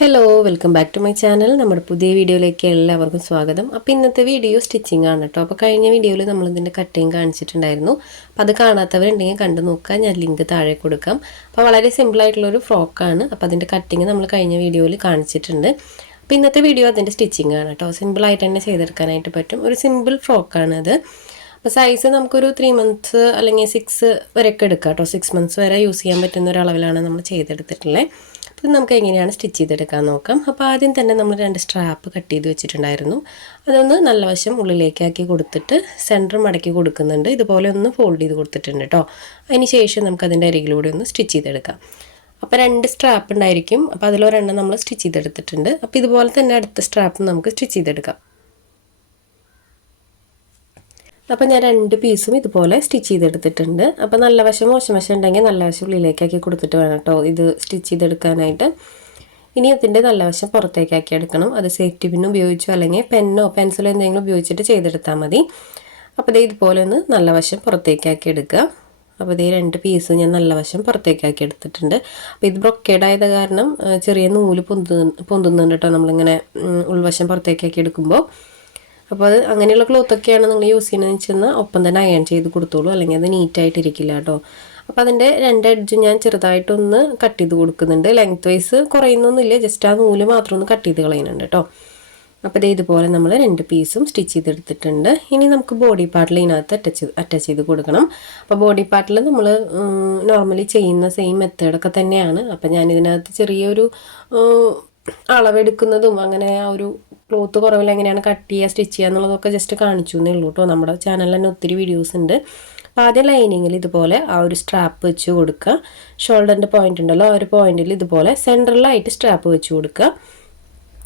Hello welcome back to my channel നമ്മുടെ പുതിയ വീഡിയോയിലേക്ക് എല്ലാവർക്കും സ്വാഗതം. അപ്പോൾ ഇന്നത്തെ വീഡിയോ സ്റ്റിച്ചിങ് ആണ് കേട്ടോ അപ്പോൾ കഴിഞ്ഞ വീഡിയോയിൽ നമ്മൾ ഇതിന്റെ കട്ടിങ് കാണിച്ചിട്ടുണ്ടായിരുന്നു. അപ്പോൾ അത് കാണാത്തവരുണ്ടെങ്കിൽ കണ്ടു നോക്കുക. ഞാൻ ലിങ്ക് താഴെ കൊടുക്കാം. അപ്പോൾ വളരെ സിമ്പിൾ ആയിട്ടുള്ളൊരു ഫ്രോക്കാണ് അപ്പോൾ അതിന്റെ കട്ടിങ് നമ്മൾ കഴിഞ്ഞ വീഡിയോയിൽ കാണിച്ചിട്ടുണ്ട്. അപ്പോൾ ഇന്നത്തെ വീഡിയോ അതിന്റെ സ്റ്റിച്ചിങ് ആണ് കേട്ടോ സിമ്പിളായിട്ട് തന്നെ ചെയ്തെടുക്കാനായിട്ട് പറ്റും. ഒരു സിമ്പിൾ ഫ്രോക്കാണ് അത്. അപ്പോൾ സൈസ് നമുക്കൊരു ത്രീ മന്ത്സ് അല്ലെങ്കിൽ സിക്സ് വരെയൊക്കെ എടുക്കാം കേട്ടോ സിക്സ് മന്ത്സ് വരെ യൂസ് ചെയ്യാൻ പറ്റുന്ന ഒരു അളവിലാണ് നമ്മൾ ചെയ്തെടുത്തിട്ടുള്ളത് അപ്പോൾ നമുക്ക് എങ്ങനെയാണ് സ്റ്റിച്ച് ചെയ്തെടുക്കാൻ നോക്കാം. അപ്പോൾ ആദ്യം തന്നെ നമ്മൾ രണ്ട് സ്ട്രാപ്പ് കട്ട് ചെയ്ത് വെച്ചിട്ടുണ്ടായിരുന്നു. അതൊന്ന് നല്ല വശം ഉള്ളിലേക്കാക്കി കൊടുത്തിട്ട് സെന്റർ മടക്കി കൊടുക്കുന്നുണ്ട്. ഇതുപോലെ ഒന്ന് ഫോൾഡ് ചെയ്ത് കൊടുത്തിട്ടുണ്ട് കേട്ടോ. അതിന് ശേഷം നമുക്ക് അതിന്റെ അരികിലൂടെ ഒന്ന് സ്റ്റിച്ച് ചെയ്തെടുക്കാം. അപ്പോൾ രണ്ട് സ്ട്രാപ്പ് ഉണ്ടായിരിക്കും. അപ്പോൾ അതിലൊരെണ്ണം നമ്മൾ സ്റ്റിച്ച് ചെയ്തെടുത്തിട്ടുണ്ട്. അപ്പോൾ ഇതുപോലെ തന്നെ അടുത്ത സ്ട്രാപ്പ് നമുക്ക് സ്റ്റിച്ച് ചെയ്തെടുക്കാം. അപ്പോൾ ഞാൻ രണ്ട് പീസും ഇതുപോലെ സ്റ്റിച്ച് ചെയ്തെടുത്തിട്ടുണ്ട്. അപ്പോൾ നല്ല വശം മോശം വശം ഉണ്ടെങ്കിൽ നല്ല വശം ഉള്ളിലേക്കാക്കി കൊടുത്തിട്ട് വേണം കേട്ടോ ഇത് സ്റ്റിച്ച് ചെയ്തെടുക്കാനായിട്ട്. ഇനി അതിന്റെ നല്ല വശം പുറത്തേക്കാക്കി എടുക്കണം. അത് സേഫ്റ്റി പിൻ ഉപയോഗിച്ചോ അല്ലെങ്കിൽ പെന്നോ പെൻസിലോ എന്തെങ്കിലും ഉപയോഗിച്ചിട്ട് ചെയ്തെടുത്താൽ മതി. അപ്പോൾ ദേ ഇതുപോലെ ഒന്ന് നല്ല വശം പുറത്തേക്കാക്കി എടുക്കുക അപ്പോൾ ഇതേ രണ്ട് പീസ് ഞാൻ നല്ല വശം പുറത്തേക്കാക്കി എടുത്തിട്ടുണ്ട്. അപ്പോൾ ഇത് ബ്രൊക്കേഡ് ആയത് കാരണം ചെറിയ നൂൽ പൊന്തു പൊന്തുന്നുണ്ട് കേട്ടോ നമ്മളിങ്ങനെ ഉൾവശം പുറത്തേക്കാക്കി എടുക്കുമ്പോൾ അപ്പോൾ അത് അങ്ങനെയുള്ള ക്ലോത്തൊക്കെയാണ് നിങ്ങൾ യൂസ് ചെയ്യുന്നതെന്ന് വെച്ചാൽ ഒപ്പം തന്നെ അയൺ ചെയ്ത് കൊടുത്തോളൂ. അല്ലെങ്കിൽ അത് നീറ്റായിട്ടിരിക്കില്ല കേട്ടോ. അപ്പോൾ അതിന്റെ രണ്ട് എഡ്ജ് ഞാൻ ചെറുതായിട്ടൊന്ന് കട്ട് ചെയ്ത് കൊടുക്കുന്നുണ്ട്. Length vice കുറയുന്നൊന്നുമില്ല. ജസ്റ്റ് ആ നൂൽ മാത്രം ഒന്ന് കട്ട് ചെയ്ത് കളയുന്നുണ്ട് കേട്ടോ. അപ്പോൾ ഇത് ഇതുപോലെ നമ്മൾ രണ്ട് പീസും സ്റ്റിച്ച് ചെയ്തെടുത്തിട്ടുണ്ട്. ഇനി നമുക്ക് ബോഡി പാർട്ടിൽ ഇതിനകത്ത് അറ്റാച്ച് അറ്റാച്ച് ചെയ്ത് കൊടുക്കണം. അപ്പോൾ ബോഡി പാർട്ടിൽ നമ്മൾ നോർമലി ചെയ്യുന്ന സെയിം മെത്തേഡൊക്കെ തന്നെയാണ്. അപ്പോൾ ഞാൻ ഇതിനകത്ത് ചെറിയൊരു അളവെടുക്കുന്നതും അങ്ങനെ ആ ഒരു ക്ലോത്ത് കുറവിൽ എങ്ങനെയാണ് കട്ട് ചെയ്യുക സ്റ്റിച്ച് ചെയ്യുക എന്നുള്ളതൊക്കെ ജസ്റ്റ് കാണിച്ചു എന്നേ ഉള്ളൂ കേട്ടോ നമ്മുടെ ചാനലിൽ തന്നെ ഒത്തിരി വീഡിയോസ് ഉണ്ട്. അപ്പോൾ ആദ്യം ലൈനിങ്ങിൽ ഇതുപോലെ ആ ഒരു സ്ട്രാപ്പ് വെച്ച് കൊടുക്കുക. ഷോൾഡറിന്റെ പോയിന്റ് ഉണ്ടല്ലോ ആ ഒരു പോയിന്റിൽ ഇതുപോലെ സെൻട്രലായിട്ട് സ്ട്രാപ്പ് വെച്ച് കൊടുക്കുക.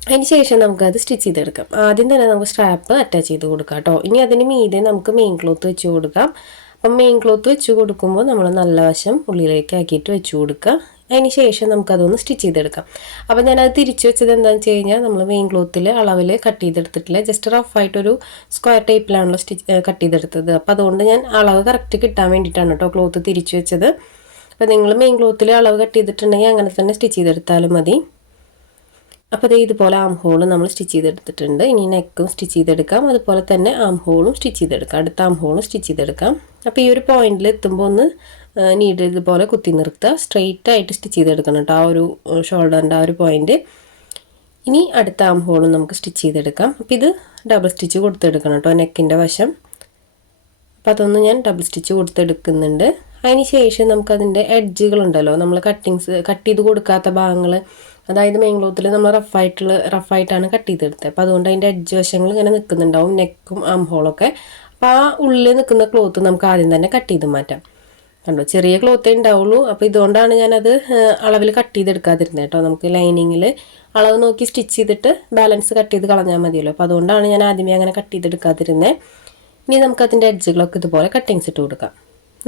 അതിന് ശേഷം നമുക്കത് സ്റ്റിച്ച് ചെയ്തെടുക്കാം. ആദ്യം തന്നെ നമുക്ക് സ്ട്രാപ്പ് അറ്റാച്ച് ചെയ്ത് കൊടുക്കാം കേട്ടോ ഇനി അതിന് മീതെ നമുക്ക് മെയിൻ ക്ലോത്ത് വെച്ച് കൊടുക്കാം. അപ്പം മെയിൻ ക്ലോത്ത് വെച്ച് കൊടുക്കുമ്പോൾ നമ്മൾ നല്ല വശം ഉള്ളിലേക്ക് ആക്കിയിട്ട് വെച്ച് കൊടുക്കുക. അതിന് ശേഷം നമുക്കതൊന്ന് സ്റ്റിച്ച് ചെയ്തെടുക്കാം. അപ്പോൾ ഞാനത് തിരിച്ചു വെച്ചത് എന്താണെന്ന് വെച്ച് കഴിഞ്ഞാൽ നമ്മൾ മെയിൻ ക്ലോത്തിൽ അളവിൽ കട്ട് ചെയ്തെടുത്തിട്ടില്ല. ജസ്റ്റ് റഫായിട്ടൊരു സ്ക്വയർ ടൈപ്പിലാണല്ലോ സ്റ്റിച്ച് കട്ട് ചെയ്തെടുത്തത്. അപ്പോൾ അതുകൊണ്ട് ഞാൻ അളവ് കറക്റ്റ് കിട്ടാൻ വേണ്ടിയിട്ടാണ് കേട്ടോ ക്ലോത്ത് തിരിച്ചു വെച്ചത്. അപ്പോൾ നിങ്ങൾ മെയിൻ ക്ലോത്തിൽ അളവ് കട്ട് ചെയ്തിട്ടുണ്ടെങ്കിൽ അങ്ങനെ തന്നെ സ്റ്റിച്ച് ചെയ്തെടുത്താലും മതി. അപ്പോൾ അതേ ഇതുപോലെ ആം ഹോൾ നമ്മൾ സ്റ്റിച്ച് ചെയ്തെടുത്തിട്ടുണ്ട്. ഇനി നെക്കും സ്റ്റിച്ച് ചെയ്തെടുക്കാം. അതുപോലെ തന്നെ ആം ഹോളും സ്റ്റിച്ച് ചെയ്തെടുക്കാം. അടുത്ത ആം ഹോളും സ്റ്റിച്ച് ചെയ്തെടുക്കാം. അപ്പോൾ ഈ ഒരു പോയിന്റിൽ എത്തുമ്പോൾ ഒന്ന് നീഡ് ഇതുപോലെ കുത്തി നിർത്തുക. സ്ട്രെയിറ്റ് ആയിട്ട് സ്റ്റിച്ച് ചെയ്തെടുക്കണം കേട്ടോ. ആ ഒരു ഷോൾഡറിന്റെ ആ ഒരു പോയിന്റ് ഇനി അടുത്ത ആം ഹോളും നമുക്ക് സ്റ്റിച്ച് ചെയ്തെടുക്കാം. അപ്പോൾ ഇത് ഡബിൾ സ്റ്റിച്ച് കൊടുത്തെടുക്കണം കേട്ടോ നെക്കിന്റെ വശം. അപ്പോൾ അതൊന്ന് ഞാൻ ഡബിൾ സ്റ്റിച്ച് കൊടുത്തെടുക്കുന്നുണ്ട്. അതിന് ശേഷം നമുക്കതിന്റെ എഡ്ജുകളുണ്ടല്ലോ നമ്മൾ കട്ടിങ്സ് കട്ട് ചെയ്ത് കൊടുക്കാത്ത ഭാഗങ്ങൾ അതായത് മെയിൻ ക്ലോത്തിൽ നമ്മൾ റഫായിട്ടുള്ള റഫായിട്ടാണ് കട്ട് ചെയ്തെടുത്തത്. അപ്പോൾ അതുകൊണ്ട് അതിന്റെ എഡ്ജ് വശങ്ങൾ ഇങ്ങനെ നിൽക്കുന്നുണ്ടാവും നെക്കും ആം ഹോളൊക്കെ അപ്പോൾ ആ ഉള്ളിൽ നിൽക്കുന്ന ക്ലോത്ത് നമുക്ക് ആദ്യം തന്നെ കട്ട് ചെയ്ത് മാറ്റാം. കണ്ടോ? ചെറിയ ക്ലോത്തേ ഉണ്ടാവുള്ളൂ അപ്പോൾ ഇതുകൊണ്ടാണ് ഞാനത് അളവിൽ കട്ട് ചെയ്തെടുക്കാതിരുന്നത് കേട്ടോ. നമുക്ക് ലൈനിങ്ങിൽ അളവ് നോക്കി സ്റ്റിച്ച് ചെയ്തിട്ട് ബാലൻസ് കട്ട് ചെയ്ത് കളഞ്ഞാൽ മതിയല്ലോ. അപ്പോൾ അതുകൊണ്ടാണ് ഞാൻ ആദ്യമേ അങ്ങനെ കട്ട് ചെയ്തെടുക്കാതിരുന്നത് ഇനി നമുക്ക് അതിന്റെ എഡ്ജുകളൊക്കെ ഇതുപോലെ കട്ടിങ്സ് ഇട്ട് കൊടുക്കാം.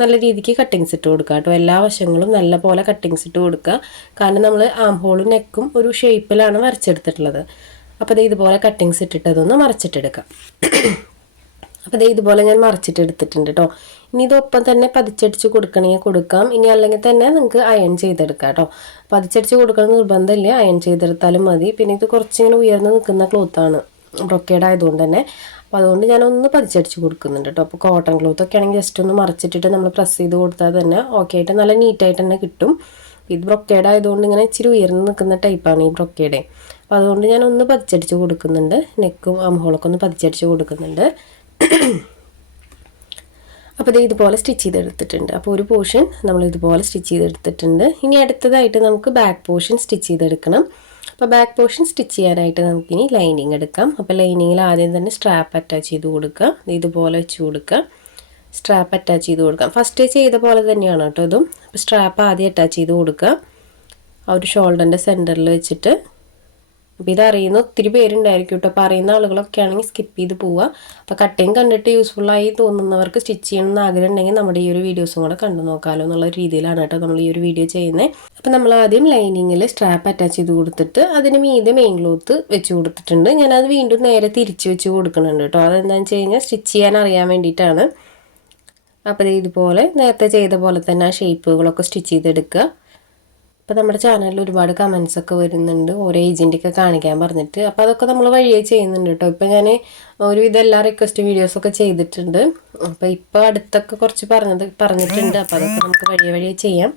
നല്ല രീതിക്ക് കട്ടിങ്സ് ഇട്ട് കൊടുക്കുക കേട്ടോ. എല്ലാ വശങ്ങളും നല്ല പോലെ കട്ടിങ്സ് ഇട്ട് കൊടുക്കുക. കാരണം നമ്മൾ ആം ഹോളും നെക്കും ഒരു ഷേപ്പിലാണ് വരച്ചെടുത്തിട്ടുള്ളത്. അപ്പോൾ അത് ഇതുപോലെ കട്ടിങ്സ് ഇട്ടിട്ട് അതൊന്ന് മറച്ചിട്ടെടുക്കാം. അപ്പോൾ ഇതേ ഇതുപോലെ ഞാൻ മറച്ചിട്ട് എടുത്തിട്ടുണ്ട് കേട്ടോ ഇനി ഇതൊപ്പം തന്നെ പതിച്ചടിച്ച് കൊടുക്കണമെങ്കിൽ കൊടുക്കാം. ഇനി അല്ലെങ്കിൽ തന്നെ നിങ്ങൾക്ക് അയൺ ചെയ്തെടുക്കാം കേട്ടോ പതിച്ചടിച്ച് കൊടുക്കണം നിർബന്ധമില്ല. അയൺ ചെയ്തെടുത്താലും മതി. പിന്നെ ഇത് കുറച്ചിങ്ങനെ ഉയർന്ന് നിൽക്കുന്ന ക്ലോത്താണ് ബ്രൊക്കേഡ് ആയതുകൊണ്ട് തന്നെ. അപ്പോൾ അതുകൊണ്ട് ഞാൻ ഒന്ന് പതിച്ചടിച്ച് കൊടുക്കുന്നുണ്ട് കേട്ടോ അപ്പോൾ കോട്ടൺ ക്ലോത്ത് ഒക്കെ ആണെങ്കിൽ ജസ്റ്റ് ഒന്ന് മറച്ചിട്ടിട്ട് നമ്മൾ പ്രസ് ചെയ്ത് കൊടുത്താൽ തന്നെ ഓക്കെ ആയിട്ട് നല്ല നീറ്റായിട്ട് തന്നെ കിട്ടും. ഇത് ബ്രൊക്കേഡ് ആയതുകൊണ്ട് ഇങ്ങനെ ഇച്ചിരി ഉയർന്ന് നിൽക്കുന്ന ടൈപ്പാണ് ഈ ബ്രൊക്കേഡ് അപ്പോൾ അതുകൊണ്ട് ഞാൻ ഒന്ന് പതിച്ചടിച്ച് കൊടുക്കുന്നുണ്ട്. നെക്കും അംഹോളൊക്കെ ഒന്ന് പതിച്ചടിച്ച് കൊടുക്കുന്നുണ്ട്. അപ്പോൾ ഇത് ഇതുപോലെ സ്റ്റിച്ച് ചെയ്തെടുത്തിട്ടുണ്ട്. അപ്പോൾ ഒരു പോർഷൻ നമ്മൾ ഇതുപോലെ സ്റ്റിച്ച് ചെയ്തെടുത്തിട്ടുണ്ട്. ഇനി അടുത്തതായിട്ട് നമുക്ക് ബാക്ക് പോർഷൻ സ്റ്റിച്ച് ചെയ്തെടുക്കണം. അപ്പോൾ ബാക്ക് പോർഷൻ സ്റ്റിച്ച് ചെയ്യാനായിട്ട് നമുക്കിനി ലൈനിങ് എടുക്കാം. അപ്പോൾ ലൈനിങ്ങിൽ ആദ്യം തന്നെ സ്ട്രാപ്പ് അറ്റാച്ച് ചെയ്ത് കൊടുക്കുക. ഇതുപോലെ വെച്ച് കൊടുക്കുക. സ്ട്രാപ്പ് അറ്റാച്ച് ചെയ്ത് കൊടുക്കാം. ഫസ്റ്റ് ചെയ്ത പോലെ തന്നെയാണ് കേട്ടോ ഇതും. അപ്പോൾ സ്ട്രാപ്പ് ആദ്യം അറ്റാച്ച് ചെയ്ത് കൊടുക്കുക. ആ ഒരു ഷോൾഡറിന്റെ സെന്ററിൽ വെച്ചിട്ട് അപ്പോൾ ഇതറിയുന്ന ഒത്തിരി പേരുണ്ടായിരിക്കും കേട്ടോ അപ്പോൾ അറിയുന്ന ആളുകളൊക്കെ ആണെങ്കിൽ സ്കിപ്പ് ചെയ്ത് പോവുക അപ്പോൾ കട്ടിങ് കണ്ടിട്ട് യൂസ്ഫുള്ളായി തോന്നുന്നവർക്ക് സ്റ്റിച്ച് ചെയ്യണമെന്ന് ആഗ്രഹം ഉണ്ടെങ്കിൽ നമ്മുടെ ഈ ഒരു വീഡിയോസും കൂടെ കണ്ടു നോക്കാമല്ലോ എന്നുള്ള രീതിയിലാണ് കേട്ടോ നമ്മൾ ഈ ഒരു വീഡിയോ ചെയ്യുന്നത് അപ്പോൾ നമ്മൾ ആദ്യം ലൈനിങ്ങിൽ സ്ട്രാപ്പ് അറ്റാച്ച് ചെയ്ത് കൊടുത്തിട്ട് അതിന് മീതെ മെയിൻ ക്ലോത്ത് വെച്ച് കൊടുത്തിട്ടുണ്ട്. ഞാനത് വീണ്ടും നേരെ തിരിച്ച് വെച്ച് കൊടുക്കുന്നുണ്ട് കേട്ടോ അതെന്താണെന്ന് വെച്ച് കഴിഞ്ഞാൽ സ്റ്റിച്ച് ചെയ്യാൻ അറിയാൻ വേണ്ടിയിട്ടാണ്. അപ്പോൾ ഇതുപോലെ നേരത്തെ ചെയ്ത പോലെ തന്നെ ആ ഷേപ്പുകളൊക്കെ സ്റ്റിച്ച് ചെയ്തെടുക്കുക. അപ്പോൾ നമ്മുടെ ചാനലിൽ ഒരുപാട് കമൻസ് ഒക്കെ വരുന്നുണ്ട്. ഓരോ ഏജന്റൊക്കെ കാണിക്കാൻ പറഞ്ഞിട്ട്. അപ്പോൾ അതൊക്കെ നമ്മൾ വഴിയേ ചെയ്യുന്നുണ്ട് കേട്ടോ. ഇപ്പോൾ ഞാൻ ഒരുവിധം എല്ലാ റിക്വസ്റ്റ് വീഡിയോസൊക്കെ ചെയ്തിട്ടുണ്ട്. അപ്പോൾ ഇപ്പോൾ അടുത്തൊക്കെ കുറച്ച് പറഞ്ഞത് പറഞ്ഞിട്ടുണ്ട്. അപ്പോൾ അതൊക്കെ നമുക്ക് വഴിയെ വഴിയെ ചെയ്യാം.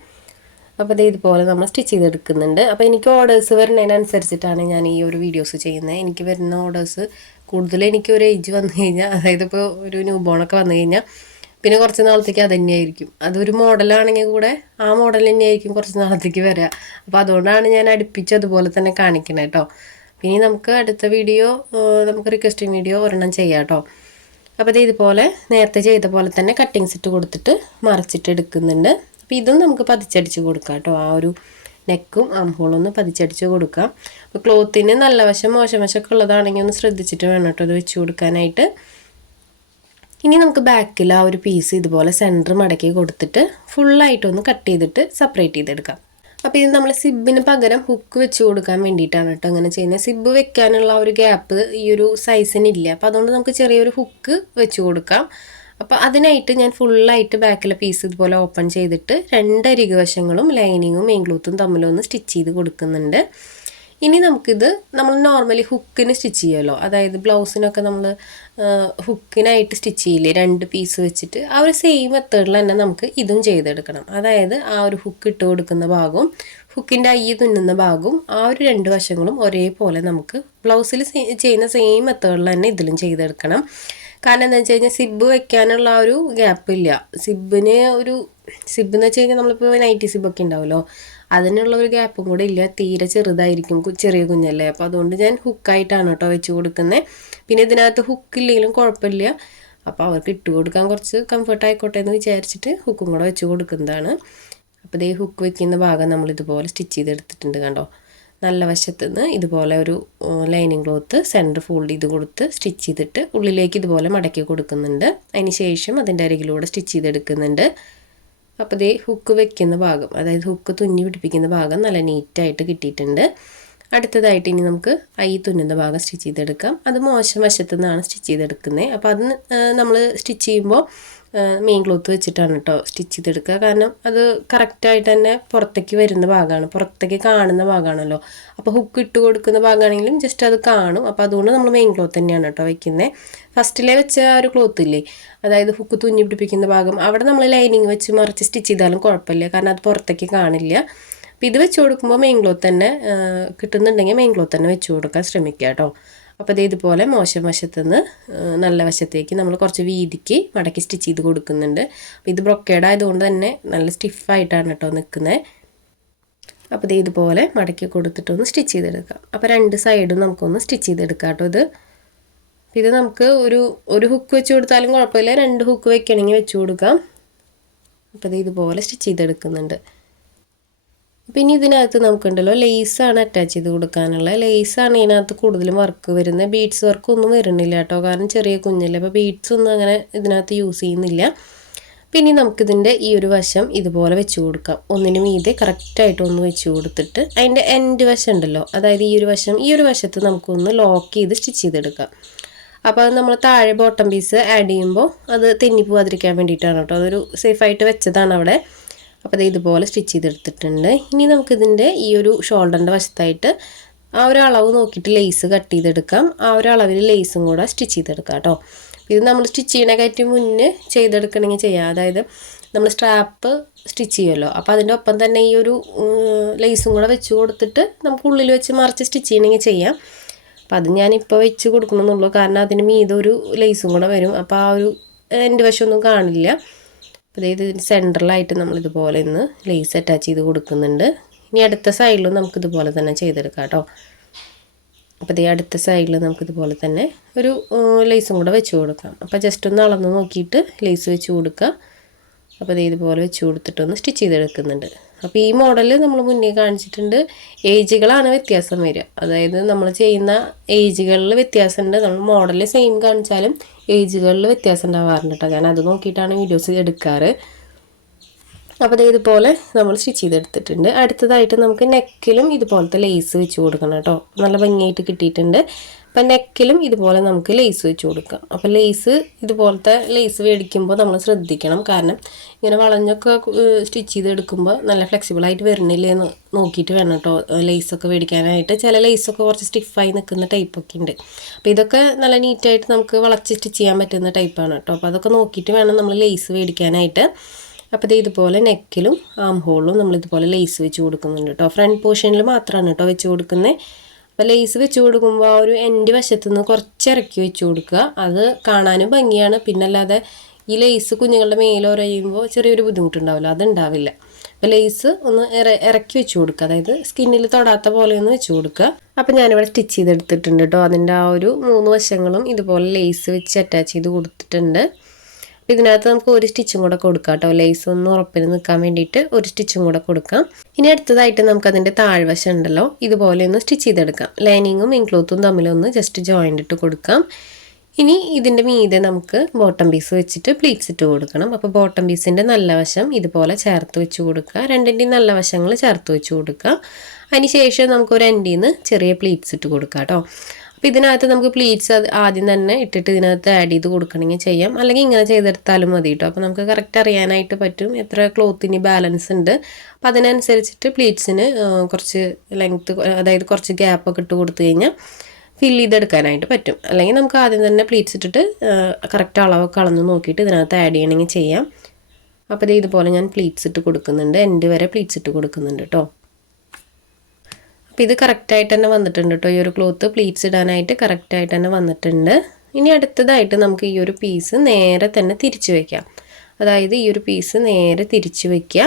അപ്പോൾ ഇത് ഇതുപോലെ നമ്മൾ സ്റ്റിച്ച് ചെയ്തെടുക്കുന്നുണ്ട്. അപ്പോൾ എനിക്ക് ഓർഡേഴ്സ് വരുന്നതിനനുസരിച്ചിട്ടാണ് ഞാൻ ഈ ഒരു വീഡിയോസ് ചെയ്യുന്നത്. എനിക്ക് വരുന്ന ഓർഡേഴ്സ് കൂടുതൽ എനിക്ക് ഒരു ഏജ് വന്നു കഴിഞ്ഞാൽ അതായത് ഇപ്പോൾ ഒരു ന്യൂ ബോണൊക്കെ വന്നു കഴിഞ്ഞാൽ പിന്നെ കുറച്ച് നാളത്തേക്ക് അത് തന്നെയായിരിക്കും. അതൊരു മോഡലാണെങ്കിൽ കൂടെ ആ മോഡൽ തന്നെയായിരിക്കും കുറച്ച് നാളത്തേക്ക് വരിക അപ്പോൾ അതുകൊണ്ടാണ് ഞാൻ അടുപ്പിച്ച് അതുപോലെ തന്നെ കാണിക്കണേ കേട്ടോ ഇനി നമുക്ക് അടുത്ത വീഡിയോ നമുക്ക് റിക്വസ്റ്റിംഗ് വീഡിയോ ഒരെണ്ണം ചെയ്യാം കേട്ടോ അപ്പോൾ ഇത് ഇതുപോലെ നേരത്തെ ചെയ്ത പോലെ തന്നെ കട്ടിങ്സ് ഇട്ട് കൊടുത്തിട്ട് മറിച്ചിട്ട് എടുക്കുന്നുണ്ട്. അപ്പോൾ ഇതും നമുക്ക് പതിച്ചടിച്ച് കൊടുക്കാം കേട്ടോ ആ ഒരു നെക്കും അംഹോളൊന്ന് പതിച്ചടിച്ച് കൊടുക്കാം. അപ്പോൾ ക്ലോത്തിന് നല്ല വശം മോശം വശമൊക്കെ ഉള്ളതാണെങ്കിൽ ഒന്ന് ശ്രദ്ധിച്ചിട്ട് വേണം കേട്ടോ അത് വെച്ച് കൊടുക്കാനായിട്ട്. ഇനി നമുക്ക് ബാക്കിൽ ആ ഒരു പീസ് ഇതുപോലെ സെന്റർ മടക്കി കൊടുത്തിട്ട് ഫുള്ളായിട്ടൊന്ന് കട്ട് ചെയ്തിട്ട് സെപ്പറേറ്റ് ചെയ്തെടുക്കാം. അപ്പോൾ ഇത് നമ്മൾ സിബിന് പകരം ഹുക്ക് വെച്ച് കൊടുക്കാൻ വേണ്ടിയിട്ടാണ് കേട്ടോ അങ്ങനെ ചെയ്യുന്നത്. സിബ് വെക്കാനുള്ള ഒരു ഗ്യാപ്പ് ഈ ഒരു സൈസിനില്ല അപ്പോൾ അതുകൊണ്ട് നമുക്ക് ചെറിയൊരു ഹുക്ക് വെച്ച് കൊടുക്കാം. അപ്പോൾ അതിനായിട്ട് ഞാൻ ഫുള്ളായിട്ട് ബാക്കിലെ പീസ് ഇതുപോലെ ഓപ്പൺ ചെയ്തിട്ട് രണ്ട് ലൈനിങ്ങും മെയിൻ ക്ലോത്തും തമ്മിലൊന്ന് സ്റ്റിച്ച് ചെയ്ത് കൊടുക്കുന്നുണ്ട്. ഇനി നമുക്കിത് നമ്മൾ നോർമലി ഹുക്കിന് സ്റ്റിച്ച് ചെയ്യുമല്ലോ അതായത് ബ്ലൗസിനൊക്കെ നമ്മൾ ഹുക്കിനായിട്ട് സ്റ്റിച്ച് ചെയ്യില്ലേ? രണ്ട് പീസ് വെച്ചിട്ട് ആ ഒരു സെയിം മെത്തേഡിൽ തന്നെ നമുക്ക് ഇതും ചെയ്തെടുക്കണം. അതായത് ആ ഒരു ഹുക്ക് ഇട്ട് കൊടുക്കുന്ന ഭാഗവും ഹുക്കിന്റെ അയ്യ തുന്നുന്ന ഭാഗവും ആ ഒരു രണ്ട് വശങ്ങളും ഒരേപോലെ നമുക്ക് ബ്ലൗസിൽ ചെയ്യുന്ന സെയിം മെത്തേഡിൽ തന്നെ ഇതിലും ചെയ്തെടുക്കണം. കാരണം എന്താ വെച്ച് കഴിഞ്ഞാൽ സിബ് വെക്കാനുള്ള ഒരു ഗ്യാപ്പില്ല സിബിന് ഒരു സിബ് എന്ന് വെച്ച് കഴിഞ്ഞാൽ നമ്മളിപ്പോൾ നൈറ്റി സിബൊക്കെ ഉണ്ടാവുമല്ലോ. അതിനുള്ള ഒരു ഗ്യാപ്പും കൂടെ ഇല്ല. തീരെ ചെറുതായിരിക്കും ചെറിയ കുഞ്ഞല്ലേ. അപ്പോൾ അതുകൊണ്ട് ഞാൻ ഹുക്കായിട്ടാണ് കേട്ടോ വെച്ച് കൊടുക്കുന്നത് പിന്നെ ഇതിനകത്ത് ഹുക്കില്ലെങ്കിലും കുഴപ്പമില്ല. അപ്പോൾ അവർക്ക് ഇട്ട് കൊടുക്കാൻ കുറച്ച് കംഫർട്ട് ആയിക്കോട്ടെ എന്ന് വിചാരിച്ചിട്ട് ഹുക്കും കൂടെ വെച്ച് കൊടുക്കുന്നതാണ്. അപ്പോൾ ഇതേ ഹുക്ക് വെക്കുന്ന ഭാഗം നമ്മൾ ഇതുപോലെ സ്റ്റിച്ച് ചെയ്തെടുത്തിട്ടുണ്ട് കണ്ടോ? നല്ല വശത്ത് നിന്ന് ഇതുപോലെ ഒരു ലൈനിങ് ക്ലോത്ത് സെന്റർ ഫോൾഡ് ചെയ്ത് കൊടുത്ത് സ്റ്റിച്ച് ചെയ്തിട്ട് ഉള്ളിലേക്ക് ഇതുപോലെ മടക്കി കൊടുക്കുന്നുണ്ട്. അതിന് ശേഷം അതിന്റെ അരികിലൂടെ സ്റ്റിച്ച് ചെയ്തെടുക്കുന്നുണ്ട്. അപ്പോൾ ഇതേ ഹുക്ക് വെക്കുന്ന ഭാഗം അതായത് ഹുക്ക് തുന്നി പിടിപ്പിക്കുന്ന ഭാഗം നല്ല നീറ്റായിട്ട് കിട്ടിയിട്ടുണ്ട്. അടുത്തതായിട്ട് ഇനി നമുക്ക് ഐ തുന്നുന്ന ഭാഗം സ്റ്റിച്ച് ചെയ്തെടുക്കാം. അത് മോശം വശത്തു നിന്നാണ് സ്റ്റിച്ച് ചെയ്തെടുക്കുന്നത് അപ്പോൾ അത് നമ്മൾ സ്റ്റിച്ച് ചെയ്യുമ്പോൾ മെയിൻ ക്ലോത്ത് വെച്ചിട്ടാണ് കേട്ടോ സ്റ്റിച്ച് ചെയ്തെടുക്കുക. കാരണം അത് കറക്റ്റായിട്ട് തന്നെ പുറത്തേക്ക് വരുന്ന ഭാഗമാണ്. പുറത്തേക്ക് കാണുന്ന ഭാഗമാണല്ലോ. അപ്പോൾ ഹുക്ക് ഇട്ട് കൊടുക്കുന്ന ഭാഗമാണെങ്കിലും ജസ്റ്റ് അത് കാണും. അപ്പോൾ അതുകൊണ്ട് നമ്മൾ മെയിൻ ക്ലോത്ത് തന്നെയാണ് കേട്ടോ വയ്ക്കുന്നത് ഫസ്റ്റിലെ വെച്ച ആ ഒരു ക്ലോത്ത് ഇല്ലേ? അതായത് ഹുക്ക് തുന്നി പിടിപ്പിക്കുന്ന ഭാഗം. അവിടെ നമ്മൾ ലൈനിങ് വെച്ച് മറിച്ച് സ്റ്റിച്ച് ചെയ്താലും കുഴപ്പമില്ല. കാരണം അത് പുറത്തേക്ക് കാണില്ല. അപ്പോൾ ഇത് വെച്ച് കൊടുക്കുമ്പോൾ മെയിൻ ക്ലോത്ത് തന്നെ കിട്ടുന്നുണ്ടെങ്കിൽ മെയിൻ ക്ലോത്ത് തന്നെ വെച്ച് കൊടുക്കാൻ ശ്രമിക്കുക കേട്ടോ അപ്പോൾ ഇത് ഇതുപോലെ മോശം വശത്ത് നിന്ന് നല്ല വശത്തേക്ക് നമ്മൾ കുറച്ച് വീതിക്ക് മടക്കി സ്റ്റിച്ച് ചെയ്ത് കൊടുക്കുന്നുണ്ട്. അപ്പോൾ ഇത് ബ്രൊക്കേഡ് ആയതുകൊണ്ട് തന്നെ നല്ല സ്റ്റിഫായിട്ടാണ് കേട്ടോ നിൽക്കുന്നത് അപ്പോൾ ഇത് ഇതുപോലെ മടക്കി കൊടുത്തിട്ടൊന്ന് സ്റ്റിച്ച് ചെയ്തെടുക്കാം. അപ്പോൾ രണ്ട് സൈഡും നമുക്കൊന്ന് സ്റ്റിച്ച് ചെയ്തെടുക്കാം കേട്ടോ ഇത്. ഇത് നമുക്ക് ഒരു ഒരു ഹുക്ക് വെച്ച് കൊടുത്താലും കുഴപ്പമില്ല. രണ്ട് ഹുക്ക് വെക്കണമെങ്കിൽ വെച്ച് കൊടുക്കാം. അപ്പോൾ ഇത് ഇതുപോലെ സ്റ്റിച്ച് ചെയ്തെടുക്കുന്നുണ്ട്. പിന്നെ ഇതിനകത്ത് നമുക്കുണ്ടല്ലോ ലേസാണ് അറ്റാച്ച് ചെയ്ത് കൊടുക്കാനുള്ള. ലേസാണ് ഇതിനകത്ത് കൂടുതലും വർക്ക് വരുന്നത്. ബീഡ്സ് വർക്ക് ഒന്നും വരുന്നില്ല കേട്ടോ. കാരണം ചെറിയ കുഞ്ഞല്ലേ. അപ്പോൾ ബീഡ്സ് ഒന്നും അങ്ങനെ ഇതിനകത്ത് യൂസ് ചെയ്യുന്നില്ല. പിന്നെ നമുക്കിതിന്റെ ഈ ഒരു വശം ഇതുപോലെ വെച്ച് കൊടുക്കാം. ഒന്നിനും മീതെ കറക്റ്റായിട്ട് ഒന്ന് വെച്ച് കൊടുത്തിട്ട് അതിന്റെ എൻഡ് വശം ഉണ്ടല്ലോ. അതായത് ഈ ഒരു വശം ഈ ഒരു വശത്ത് നമുക്കൊന്ന് ലോക്ക് ചെയ്ത് സ്റ്റിച്ച് ചെയ്തെടുക്കാം. അപ്പോൾ അത് നമ്മൾ താഴെ ബോട്ടം പീസ് ആഡ് ചെയ്യുമ്പോൾ അത് തെന്നിപ്പോവാതിരിക്കാൻ വേണ്ടിയിട്ടാണ് കേട്ടോ. അതൊരു സേഫായിട്ട് വെച്ചതാണ് അവിടെ. അപ്പോൾ അത് ഇതുപോലെ സ്റ്റിച്ച് ചെയ്തെടുത്തിട്ടുണ്ട്. ഇനി നമുക്കിതിന്റെ ഈ ഒരു ഷോൾഡറിന്റെ വശത്തായിട്ട് ആ ഒരു അളവ് നോക്കിയിട്ട് ലേസ് കട്ട് ചെയ്തെടുക്കാം. ആ ഒരു അളവിൽ ലേസും കൂടെ സ്റ്റിച്ച് ചെയ്തെടുക്കാം കേട്ടോ. ഇത് നമ്മൾ സ്റ്റിച്ച് ചെയ്യണേക്കായിട്ട് മുന്നേ ചെയ്തെടുക്കണമെങ്കിൽ ചെയ്യാം. അതായത് നമ്മൾ സ്ട്രാപ്പ് സ്റ്റിച്ച് ചെയ്യുമല്ലോ. അപ്പോൾ അതിന്റെ ഒപ്പം തന്നെ ഈ ഒരു ലേസും കൂടെ വെച്ച് കൊടുത്തിട്ട് നമുക്ക് ഉള്ളിൽ വെച്ച് മറിച്ച് സ്റ്റിച്ച് ചെയ്യണമെങ്കിൽ ചെയ്യാം. അപ്പം അത് ഞാനിപ്പോൾ വെച്ച് കൊടുക്കണമെന്നുള്ളൂ. കാരണം അതിന് മീതൊരു ലേസും കൂടെ വരും. അപ്പോൾ ആ ഒരു എന്റെ വശമൊന്നും കാണില്ല. അതായത് സെന്ററിലായിട്ട് നമ്മളിതുപോലെ ഇന്ന് ലേസ് അറ്റാച്ച് ചെയ്ത് കൊടുക്കുന്നുണ്ട്. ഇനി അടുത്ത സൈഡിലും നമുക്ക് ഇതുപോലെ തന്നെ ചെയ്തെടുക്കാം കേട്ടോ. അപ്പോൾ ഇതേ അടുത്ത സൈഡിൽ നമുക്കിതുപോലെ തന്നെ ഒരു ലേസും കൂടെ വെച്ച് കൊടുക്കാം. അപ്പോൾ ജസ്റ്റ് ഒന്ന് അളന്ന് നോക്കിയിട്ട് ലേസ് വെച്ച് കൊടുക്കുക അപ്പോൾ ഇത് ഇതുപോലെ വെച്ച് കൊടുത്തിട്ടൊന്ന് സ്റ്റിച്ച് ചെയ്തെടുക്കുന്നുണ്ട്. അപ്പോൾ ഈ മോഡൽ നമ്മൾ മുന്നേ കാണിച്ചിട്ടുണ്ട്. ഏജുകളാണ് വ്യത്യാസം വരിക. അതായത് നമ്മൾ ചെയ്യുന്ന ഏജുകളിൽ വ്യത്യാസമുണ്ട് നമ്മൾ മോഡൽ സെയിം കാണിച്ചാലും ഏജുകളിൽ വ്യത്യാസം ഉണ്ടാവാറുണ്ട് കേട്ടോ ഞാൻ അത് നോക്കിയിട്ടാണ് വീഡിയോസ് എടുക്കാറ്. അപ്പോൾ അത് ഇതുപോലെ നമ്മൾ സ്റ്റിച്ച് ചെയ്തെടുത്തിട്ടുണ്ട്. അടുത്തതായിട്ട് നമുക്ക് നെക്കിലും ഇതുപോലത്തെ ലേസ് വെച്ച് കൊടുക്കണം കേട്ടോ നല്ല ഭംഗിയായിട്ട് കിട്ടിയിട്ടുണ്ട്. അപ്പം നെക്കിലും ഇതുപോലെ നമുക്ക് ലേസ് വെച്ച് കൊടുക്കാം. അപ്പോൾ ലേസ് ഇതുപോലത്തെ ലേസ് മേടിക്കുമ്പോൾ നമ്മൾ ശ്രദ്ധിക്കണം. കാരണം ഇങ്ങനെ വളഞ്ഞൊക്കെ സ്റ്റിച്ച് ചെയ്തെടുക്കുമ്പോൾ നല്ല ഫ്ലെക്സിബിളായിട്ട് വരുന്നില്ലേ എന്ന് നോക്കിയിട്ട് വേണം കേട്ടോ ലേസൊക്കെ മേടിക്കാനായിട്ട് ചില ലേസൊക്കെ കുറച്ച് സ്റ്റിഫായി നിൽക്കുന്ന ടൈപ്പൊക്കെ ഉണ്ട് അപ്പോൾ ഇതൊക്കെ നല്ല നീറ്റായിട്ട് നമുക്ക് വളച്ച് സ്റ്റിച്ച് ചെയ്യാൻ പറ്റുന്ന ടൈപ്പാണ് കേട്ടോ അപ്പോൾ അതൊക്കെ നോക്കിയിട്ട് വേണം നമ്മൾ ലേസ് മേടിക്കാനായിട്ട് അപ്പോൾ ഇത് ഇതുപോലെ നെക്കിലും ആം ഹോളിലും നമ്മൾ ഇതുപോലെ ലേസ് വെച്ച് കൊടുക്കുന്നുണ്ട് കേട്ടോ ഫ്രണ്ട് പോർഷനിൽ മാത്രമാണ് കേട്ടോ വെച്ച് കൊടുക്കുന്നത് അപ്പോൾ ലേസ് വെച്ച് കൊടുക്കുമ്പോൾ ആ ഒരു എന്റെ വശത്ത് നിന്ന് കുറച്ച് ഇറക്കി വെച്ച് കൊടുക്കുക. അത് കാണാനും ഭംഗിയാണ്. പിന്നെ അല്ലാതെ ഈ ലേസ് കുഞ്ഞുങ്ങളുടെ മേലോരയുമ്പോൾ ചെറിയൊരു ബുദ്ധിമുട്ടുണ്ടാവില്ല. അതുണ്ടാവില്ല. അപ്പോൾ ലേസ് ഒന്ന് ഇറ ഇറക്കി വെച്ച് കൊടുക്കുക. അതായത് സ്കിന്നിൽ തൊടാത്ത പോലെ ഒന്ന് വെച്ച് കൊടുക്കുക. അപ്പോൾ ഞാനിവിടെ സ്റ്റിച്ച് ചെയ്തെടുത്തിട്ടുണ്ട് കേട്ടോ അതിന്റെ ആ ഒരു മൂന്ന് വശങ്ങളും ഇതുപോലെ ലേസ് വെച്ച് അറ്റാച്ച് ചെയ്ത് കൊടുത്തിട്ടുണ്ട്. ഇതിനകത്ത് നമുക്ക് ഒരു സ്റ്റിച്ചും കൂടെ കൊടുക്കാം കേട്ടോ. ലേസ് ഒന്ന് ഉറപ്പിന് നിൽക്കാൻ വേണ്ടിയിട്ട് ഒരു സ്റ്റിച്ചും കൂടെ കൊടുക്കാം. ഇനി അടുത്തതായിട്ട് നമുക്ക് അതിന്റെ താഴ്വശം ഉണ്ടല്ലോ ഇതുപോലെ ഒന്ന് സ്റ്റിച്ച് ചെയ്തെടുക്കാം. ലൈനിങ്ങും ഇൻക്ലോത്തും തമ്മിലൊന്ന് ജസ്റ്റ് ജോയിന്റ് ഇട്ട് കൊടുക്കാം. ഇനി ഇതിന്റെ മീതെ നമുക്ക് ബോട്ടം പീസ് വെച്ചിട്ട് പ്ലീറ്റ്സ് ഇട്ട് കൊടുക്കണം. അപ്പോൾ ബോട്ടം പീസിന്റെ നല്ല വശം ഇതുപോലെ ചേർത്ത് വെച്ച് കൊടുക്കുക. രണ്ടിന്റെയും നല്ല വശങ്ങൾ ചേർത്ത് വെച്ച് കൊടുക്കുക. അതിന് ശേഷം നമുക്ക് ഒരു എൻഡിൽ നിന്ന് ചെറിയ പ്ലീറ്റ്സ് ഇട്ട് കൊടുക്കാം കേട്ടോ. അപ്പോൾ ഇതിനകത്ത് നമുക്ക് പ്ലീറ്റ്സ് ആദ്യം തന്നെ ഇട്ടിട്ട് ഇതിനകത്ത് ആഡ് ചെയ്ത് കൊടുക്കണമെങ്കിൽ ചെയ്യാം. അല്ലെങ്കിൽ ഇങ്ങനെ ചെയ്തെടുത്താലും മതി കേട്ടോ അപ്പോൾ നമുക്ക് കറക്റ്റ് അറിയാനായിട്ട് പറ്റും എത്ര ക്ലോത്തിന് ബാലൻസ് ഉണ്ട്. അപ്പോൾ അതിനനുസരിച്ചിട്ട് പ്ലീറ്റ്സിന് കുറച്ച് ലെങ്ത്ത് അതായത് കുറച്ച് ഗ്യാപ്പൊക്കെ ഇട്ട് കൊടുത്തു കഴിഞ്ഞാൽ ഫില്ല് ചെയ്തെടുക്കാനായിട്ട് പറ്റും. അല്ലെങ്കിൽ നമുക്ക് ആദ്യം തന്നെ പ്ലീറ്റ്സ് ഇട്ടിട്ട് കറക്റ്റ് അളവൊക്കെ അളന്ന് നോക്കിയിട്ട് ഇതിനകത്ത് ആഡ് ചെയ്യണമെങ്കിൽ ചെയ്യാം. അപ്പോൾ ഇത് ഇതുപോലെ ഞാൻ പ്ലീറ്റ്സ് ഇട്ട് കൊടുക്കുന്നുണ്ട്. എന്റെ വരെ പ്ലീറ്റ്സ് ഇട്ട് കൊടുക്കുന്നുണ്ട് കേട്ടോ അപ്പോൾ ഇത് കറക്റ്റായിട്ട് തന്നെ വന്നിട്ടുണ്ട് കേട്ടോ ഈ ഒരു ക്ലോത്ത് പ്ലീറ്റ്സ് ഇടാനായിട്ട് കറക്റ്റായിട്ട് തന്നെ വന്നിട്ടുണ്ട്. ഇനി അടുത്തതായിട്ട് നമുക്ക് ഈ ഒരു പീസ് നേരെ തന്നെ തിരിച്ചു വയ്ക്കാം അതായത് ഈ ഒരു പീസ് നേരെ തിരിച്ചു വയ്ക്കുക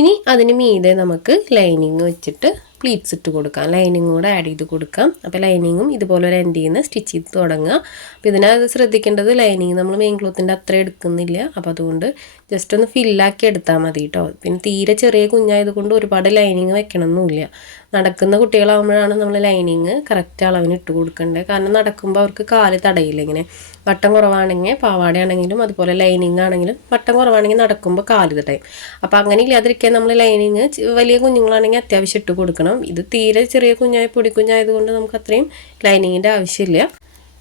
ഇനി അതിന് മീതെ നമുക്ക് ലൈനിങ് വെച്ചിട്ട് പ്ലീറ്റ്സ് ഇട്ട് കൊടുക്കാം. ലൈനിങ് കൂടെ ആഡ് ചെയ്ത് കൊടുക്കാം. അപ്പോൾ ലൈനിങ്ങും ഇതുപോലെ ഒരു എൻഡിൽ നിന്ന് സ്റ്റിച്ച് ചെയ്ത് തുടങ്ങുക. അപ്പോൾ ഇതിനകത്ത് ശ്രദ്ധിക്കേണ്ടത് ലൈനിങ് നമ്മൾ മെയിൻ ക്ലോത്തിന്റെ അത്ര എടുക്കുന്നില്ല. അപ്പോൾ അതുകൊണ്ട് ജസ്റ്റ് ഒന്ന് ഫില്ലാക്കി എടുത്താൽ മതി കേട്ടോ പിന്നെ തീരെ ചെറിയ കുഞ്ഞായതുകൊണ്ട് ഒരുപാട് ലൈനിങ് വെക്കണമെന്നില്ല നടക്കുന്ന കുട്ടികളാകുമ്പോഴാണ് നമ്മൾ ലൈനിങ് കറക്റ്റ് അളവിന് ഇട്ട് കൊടുക്കേണ്ടത് കാരണം നടക്കുമ്പോൾ അവർക്ക് കാൽ തടയില്ല ഇങ്ങനെ. വട്ടം കുറവാണെങ്കിൽ പാവാടയാണെങ്കിലും അതുപോലെ ലൈനിങ് ആണെങ്കിലും വട്ടം കുറവാണെങ്കിൽ നടക്കുമ്പോൾ കാൽ തടയും. അപ്പോൾ അങ്ങനെ ഇല്ലാതിരിക്കാൻ നമ്മൾ ലൈനിങ് വലിയ കുഞ്ഞുങ്ങളാണെങ്കിൽ അത്യാവശ്യം ഇട്ട് കൊടുക്കണം. ഇത് തീരെ ചെറിയ കുഞ്ഞായ പൊടി കുഞ്ഞായതുകൊണ്ട് നമുക്ക് അത്രയും ലൈനിങ്ങിന്റെ ആവശ്യമില്ല.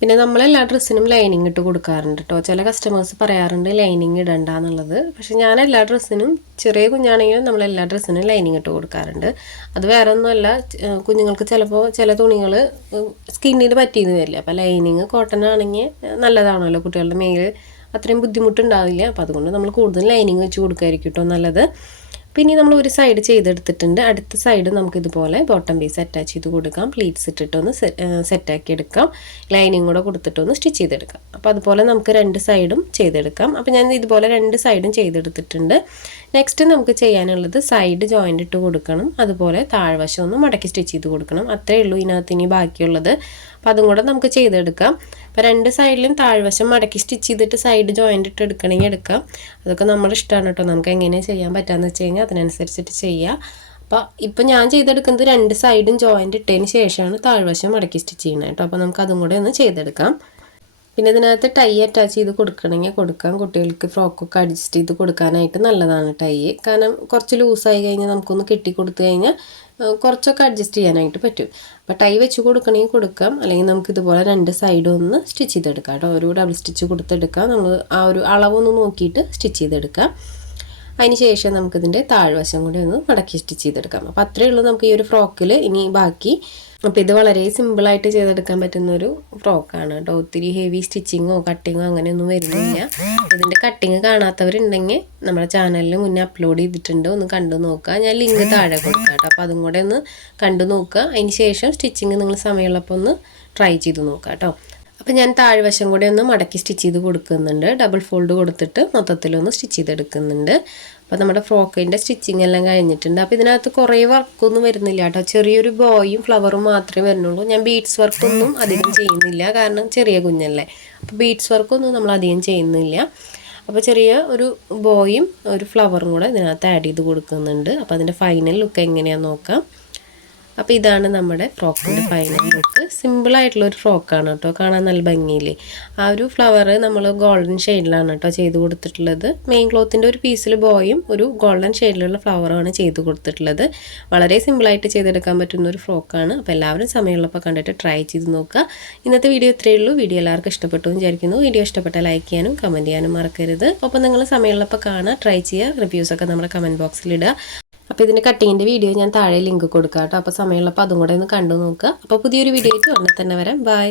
പിന്നെ നമ്മളെല്ലാ ഡ്രസ്സിനും ലൈനിങ് ഇട്ട് കൊടുക്കാറുണ്ട് കേട്ടോ ചില കസ്റ്റമേഴ്സ് പറയാറുണ്ട് ലൈനിങ് ഇടണ്ട എന്നുള്ളത് പക്ഷെ ഞാൻ എല്ലാ ഡ്രസ്സിനും ചെറിയ കുഞ്ഞാണെങ്കിലും നമ്മൾ എല്ലാ ഡ്രസ്സിനും ലൈനിങ് ഇട്ട് കൊടുക്കാറുണ്ട്. അത് വേറെ ഒന്നുമല്ല കുഞ്ഞുങ്ങൾക്ക് ചിലപ്പോൾ ചില തുണികൾ സ്കിന്നിന് പറ്റിയെന്ന് വരില്ല. അപ്പോൾ ലൈനിങ് കോട്ടൺ ആണെങ്കിൽ നല്ലതാണല്ലോ കുട്ടികളുടെ മേൽ അത്രയും ബുദ്ധിമുട്ടുണ്ടാവില്ല. അപ്പോൾ അതുകൊണ്ട് നമ്മൾ കൂടുതൽ ലൈനിങ് വെച്ച് കൊടുക്കായിരിക്കും കേട്ടോ നല്ലത്. പിന്നെ നമ്മൾ ഒരു സൈഡ് ചെയ്തെടുത്തിട്ടുണ്ട്. അടുത്ത സൈഡ് നമുക്ക് ഇതുപോലെ ബോട്ടം പീസ് അറ്റാച്ച് ചെയ്ത് കൊടുക്കാം. പ്ലീറ്റ്സ് ഇട്ടിട്ടൊന്ന് സെറ്റാക്കി എടുക്കാം. ലൈനിങ് കൂടെ കൊടുത്തിട്ടൊന്ന് സ്റ്റിച്ച് ചെയ്തെടുക്കാം. അപ്പോൾ അതുപോലെ നമുക്ക് രണ്ട് സൈഡും ചെയ്തെടുക്കാം. അപ്പോൾ ഞാൻ ഇതുപോലെ രണ്ട് സൈഡും ചെയ്തെടുത്തിട്ടുണ്ട്. നെക്സ്റ്റ് നമുക്ക് ചെയ്യാനുള്ളത് സൈഡ് ജോയിന്റ് ഇട്ട് കൊടുക്കണം. അതുപോലെ താഴ്വശം ഒന്ന് മടക്കി സ്റ്റിച്ച് ചെയ്ത് കൊടുക്കണം. അത്രയേ ഉള്ളൂ ഇതിനകത്ത് ഇനി ബാക്കിയുള്ളത്. അപ്പോൾ അതും കൂടെ നമുക്ക് ചെയ്തെടുക്കാം. അപ്പോൾ രണ്ട് സൈഡിലും താഴ്വശം മടക്കി സ്റ്റിച്ച് ചെയ്തിട്ട് സൈഡ് ജോയിന്റ് ഇട്ട് എടുക്കണമെങ്കിൽ എടുക്കാം. അതൊക്കെ നമ്മുടെ ഇഷ്ടമാണ് കേട്ടോ. നമുക്ക് എങ്ങനെയാണ് ചെയ്യാൻ പറ്റാമെന്ന് വെച്ച് കഴിഞ്ഞാൽ അതിനനുസരിച്ചിട്ട് ചെയ്യാം. അപ്പോൾ ഇപ്പം ഞാൻ ചെയ്തെടുക്കുന്നത് രണ്ട് സൈഡും ജോയിന്റ് ഇട്ടതിന് ശേഷമാണ് താഴ്വശം മടക്കി സ്റ്റിച്ച് ചെയ്യുന്നത് കേട്ടോ. അപ്പോൾ നമുക്ക് അതും കൂടെ ഒന്ന് ചെയ്തെടുക്കാം. പിന്നെ ഇതിനകത്ത് ടൈ അറ്റാച്ച് ചെയ്ത് കൊടുക്കണമെങ്കിൽ കൊടുക്കാം. കുട്ടികൾക്ക് ഫ്രോക്കൊക്കെ അഡ്ജസ്റ്റ് ചെയ്ത് കൊടുക്കാനായിട്ട് നല്ലതാണ് ടൈ. കാരണം കുറച്ച് ലൂസായി കഴിഞ്ഞാൽ നമുക്കൊന്ന് കെട്ടി കൊടുത്തു കഴിഞ്ഞാൽ കുറച്ചൊക്കെ അഡ്ജസ്റ്റ് ചെയ്യാനായിട്ട് പറ്റും. അപ്പോൾ ടൈ വെച്ച് കൊടുക്കണമെങ്കിൽ കൊടുക്കാം. അല്ലെങ്കിൽ നമുക്ക് ഇതുപോലെ രണ്ട് സൈഡും ഒന്ന് സ്റ്റിച്ച് ചെയ്തെടുക്കാം കേട്ടോ. ഒരു ഡബിൾ സ്റ്റിച്ച് കൊടുത്തെടുക്കാം. നമ്മൾ ആ ഒരു അളവൊന്ന് നോക്കിയിട്ട് സ്റ്റിച്ച് ചെയ്തെടുക്കാം. അതിന് ശേഷം നമുക്കിതിന്റെ താഴ്വശം കൂടി ഒന്ന് മടക്കി സ്റ്റിച്ച് ചെയ്തെടുക്കാം. അപ്പോൾ അത്രയേ ഉള്ളൂ നമുക്ക് ഈ ഒരു ഫ്രോക്കിൽ ഇനി ബാക്കി. അപ്പോൾ ഇത് വളരെ സിമ്പിളായിട്ട് ചെയ്തെടുക്കാൻ പറ്റുന്ന ഒരു ഫ്രോക്കാണ് കേട്ടോ. ഒത്തിരി ഹെവി സ്റ്റിച്ചിങ്ങോ കട്ടിങ്ങോ അങ്ങനെയൊന്നും വരുന്നില്ല. ഇതിന്റെ കട്ടിങ് കാണാത്തവരുണ്ടെങ്കിൽ നമ്മുടെ ചാനലിൽ മുന്നേ അപ്ലോഡ് ചെയ്തിട്ടുണ്ട്. ഒന്ന് കണ്ടു നോക്കുക. ഞാൻ ലിങ്ക് താഴെ കൊടുക്കാം കേട്ടോ. അപ്പോൾ അതും കൂടെ ഒന്ന് കണ്ടു നോക്കുക. അതിന് ശേഷം സ്റ്റിച്ചിങ് നിങ്ങൾ സമയമുള്ളപ്പോൾ ഒന്ന് ട്രൈ ചെയ്ത് നോക്കുക കേട്ടോ. അപ്പോൾ ഞാൻ താഴ്വശം കൂടെ ഒന്ന് മടക്കി സ്റ്റിച്ച് ചെയ്ത് കൊടുക്കുന്നുണ്ട്. ഡബിൾ ഫോൾഡ് കൊടുത്തിട്ട് മൊത്തത്തിലൊന്ന് സ്റ്റിച്ച് ചെയ്തെടുക്കുന്നുണ്ട്. അപ്പോൾ നമ്മുടെ ഫ്രോക്കിന്റെ സ്റ്റിച്ചിങ് എല്ലാം കഴിഞ്ഞിട്ടുണ്ട്. അപ്പോൾ ഇതിനകത്ത് കുറേ വർക്കൊന്നും വരുന്നില്ല കേട്ടോ. ചെറിയൊരു ബോയും ഫ്ലവറും മാത്രമേ വരുന്നുള്ളൂ. ഞാൻ ബീഡ്സ് വർക്കൊന്നും അധികം ചെയ്യുന്നില്ല. കാരണം ചെറിയ കുഞ്ഞല്ലേ. അപ്പോൾ ബീഡ്സ് വർക്കൊന്നും നമ്മൾ അധികം ചെയ്യുന്നില്ല. അപ്പോൾ ചെറിയ ഒരു ബോയും ഒരു ഫ്ലവറും കൂടെ ഇതിനകത്ത് ആഡ് ചെയ്ത് കൊടുക്കുന്നുണ്ട്. അപ്പോൾ അതിന്റെ ഫൈനൽ ലുക്ക് എങ്ങനെയാണെന്ന് നോക്കാം. അപ്പോൾ ഇതാണ് നമ്മുടെ ഫ്രോക്കിന്റെ ഫൈനൽ ലുക്ക് സിമ്പിളായിട്ടുള്ള ഒരു ഫ്രോക്കാണ് കേട്ടോ. കാണാൻ നല്ല ഭംഗിയില്ലേ? ആ ഒരു ഫ്ലവർ നമ്മൾ ഗോൾഡൻ ഷെയ്ഡിലാണ് കേട്ടോ ചെയ്ത് കൊടുത്തിട്ടുള്ളത്. മെയിൻ ക്ലോത്തിന്റെ ഒരു പീസിൽ ബോയും ഒരു ഗോൾഡൻ ഷെയ്ഡിലുള്ള ഫ്ലവറുമാണ് ചെയ്ത് കൊടുത്തിട്ടുള്ളത്. വളരെ സിമ്പിളായിട്ട് ചെയ്തെടുക്കാൻ പറ്റുന്ന ഒരു ഫ്രോക്കാണ് അപ്പോൾ എല്ലാവരും സമയമുള്ളപ്പോൾ കണ്ടിട്ട് ട്രൈ ചെയ്ത് നോക്കുക. ഇന്നത്തെ വീഡിയോ ഇത്രയേ ഉള്ളൂ. വീഡിയോ എല്ലാവർക്കും ഇഷ്ടപ്പെട്ടു എന്ന് വിചാരിക്കുന്നു. വീഡിയോ ഇഷ്ടപ്പെട്ടാൽ ലൈക്ക് ചെയ്യാനും കമന്റ് ചെയ്യാനും മറക്കരുത്. ഒപ്പം നിങ്ങൾ സമയമുള്ളപ്പോൾ കാണുക ട്രൈ ചെയ്യുക. റിവ്യൂസൊക്കെ നമ്മുടെ കമന്റ് ബോക്സിൽ ഇടുക. അപ്പോൾ ഇതിന്റെ കട്ടിങ്ങിന്റെ വീഡിയോ ഞാൻ താഴെ ലിങ്ക് കൊടുക്കാം കേട്ടോ. അപ്പോൾ സമയമുള്ളപ്പോൾ അതും കൂടെ ഒന്ന് കണ്ടു നോക്കുക അപ്പോൾ പുതിയൊരു വീഡിയോയ്ക്ക് ഉടനെ തന്നെ വരാം. ബൈ